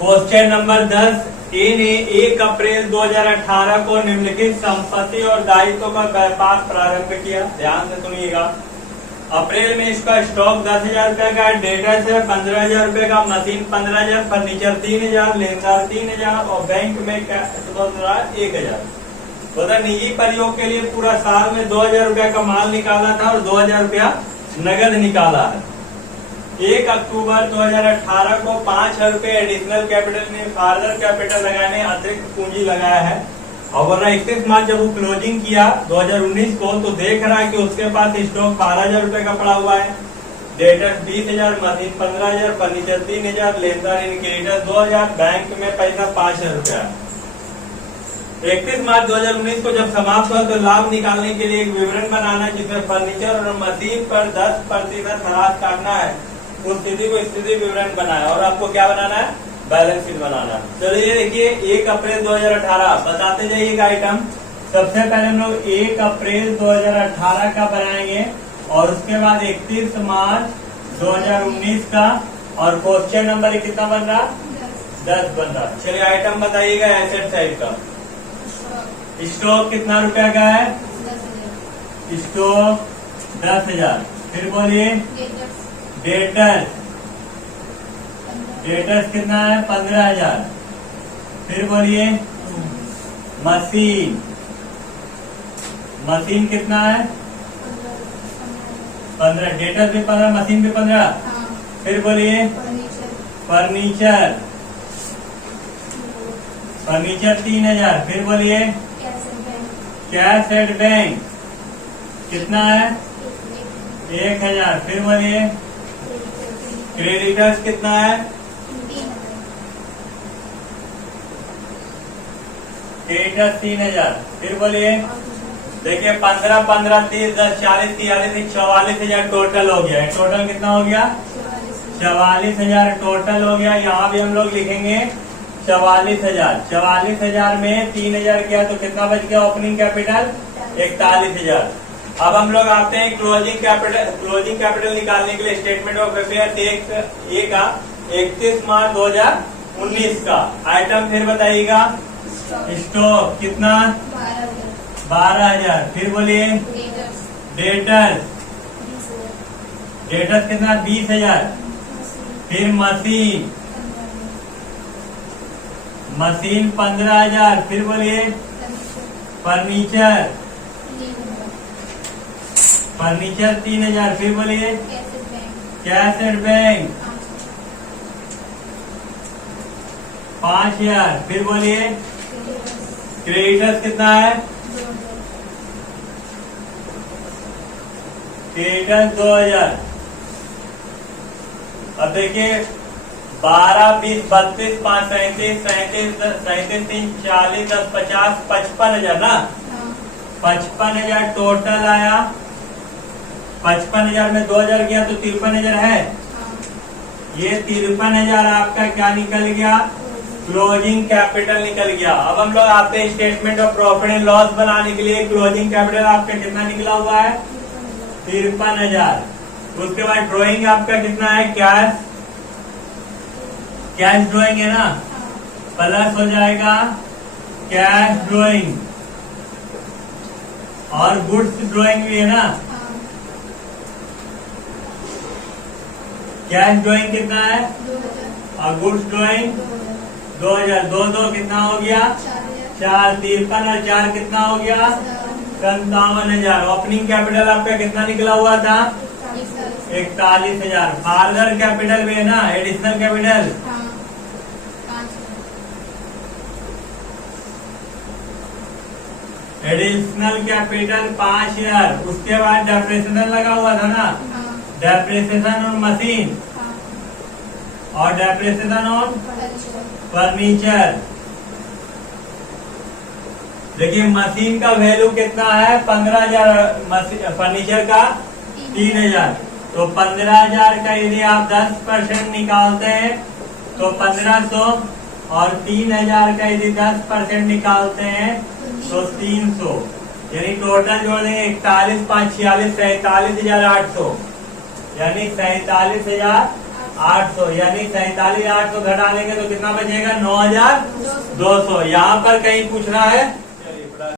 Question number 10 ए ने 1 अप्रैल 2018 को निम्नलिखित संपत्ति और दायित्व का व्यापार प्रारंभ किया। ध्यान से सुनिएगा। अप्रैल में इसका स्टॉक 10,000 रुपए का, डेटा से 15,000 रुपए का, मशीन 15,000, फर्नीचर 3,000, लेनदार 3,000 और बैंक में 1,000। बता निजी प्रयोग के लिए पूरा साल में 2,000 रुपया का माल निकाला था और 2,000 रुपया नगद निकाला है। 1 अक्टूबर 2018 को 5,000 रुपए एडिशनल कैपिटल में फार्दर कैपिटल लगाने अतिरिक्त पूंजी लगाया है। और 31 मार्च जब वो क्लोजिंग किया 2019 को तो देख रहा है कि उसके पास स्टॉक 12,000 रुपए का पड़ा हुआ है, डेटर्स 20,000, मशीन 15,000, फर्नीचर 3,000, लेनदार इंडिकेटर 2,000, बैंक में पैसा 5,000 रुपया। 31 मार्च 2019 को जब समाप्त हुआ तो लाभ निकालने के लिए एक विवरण बनाना है जिसमें फर्नीचर और मशीन पर 10% हरास काटना है। उस स्थिति को स्थिति विवरण बनाया और आपको क्या बनाना है, बैलेंस शीट बनाना है। चलिए देखिए 1 अप्रैल 2018 बताते जाइएगा आइटम। सबसे पहले हम लोग 1 अप्रैल 2018 का बनाएंगे और उसके बाद 31 मार्च 2019 का, और क्वेश्चन नंबर कितना बन रहा, 10 बन रहा। चलिए आइटम बताइएगा। एसेट साइड का स्टॉक कितना रुपया का है, स्टॉक 10,000। फिर बोलिए डेटर्स, डेटर्स कितना है 15,000। फिर बोलिए मशीन, मशीन कितना है 15, डेटर्स भी 15, मशीन भी 15। फिर बोलिए फर्नीचर, फर्नीचर 3,000। फिर बोलिए कैश एट बैंक कितना है 1,000। फिर बोलिए क्रेडिटर्स कितना है, क्रेडिटर्स 3,000। फिर बोलिए देखिए 15, 15, 30, 10, 40, 43, 44,000 टोटल हो गया है। टोटल कितना हो गया 44,000 टोटल हो गया। यहाँ भी हम लोग लिखेंगे 44,000। 44,000 में 3,000 किया तो कितना बच गया ओपनिंग कैपिटल 41,000। अब हम लोग आते हैं क्लोजिंग कैपिटल। क्लोजिंग कैपिटल निकालने के लिए स्टेटमेंट ऑफ अफेयर्स ए का 31 मार्च 2019 का आइटम फिर बताइएगा। स्टॉक कितना 12,000। फिर बोलिए डेटर्स, डेटर्स कितना 20,000। फिर मशीन, मशीन 15,000। फिर बोलिए फर्नीचर, फर्नीचर 3,000। फिर बोलिए कैश एट बैंक 5,000। फिर बोलिए क्रेडिटर्स कितना है, क्रेडिटर्स 2,000। अब देखिए 12, 20, 32, 5, 37, 37, 3, 40, 10, 50, 55,000 ना। 55,000 टोटल आया। 55,000 में 2,000 गया तो 53,000 है। ये 53,000 आपका क्या निकल गया, क्लोजिंग कैपिटल निकल गया। अब हम लोग आते हैं statement of profit and loss बनाने के लिए। क्लोजिंग कैपिटल आपका कितना निकला हुआ है 53,000। उसके बाद ड्रॉइंग आपका कितना है, कैश, कैश ड्रॉइंग है ना, प्लस हो जाएगा कैश ड्रॉइंग, और गुड्स ड्रॉइंग भी है ना। कैश ड्रॉइंग कितना है और गुड्स ड्रॉइंग 2,000। 2 कितना हो गया 4, 53 और 4 कितना हो गया 57,000। ओपनिंग कैपिटल आपका कितना निकला हुआ था 41,000। फार्दर कैपिटल भी है ना, एडिशनल कैपिटल एडिशनल कैपिटल 5,000। उसके बाद डेप्रिसिएशन लगा हुआ था ना, डेप्रिसिएशन ऑन मशीन और डेप्रिसिएशन ऑन फर्नीचर। देखिए मशीन का वैल्यू कितना है 15,000, फर्नीचर का 3,000। तो 15,000 का यदि आप 10% निकालते हैं तो 1,500, और 3,000 का यदि 10% निकालते हैं तो 300, यानी टोटल जोड़ देंगे 41, 5, 46, 47,800, यानी 47,800 800, यानी 47,800 घटा लेंगे तो कितना बचेगा 9,200। यहाँ पर कहीं पूछना है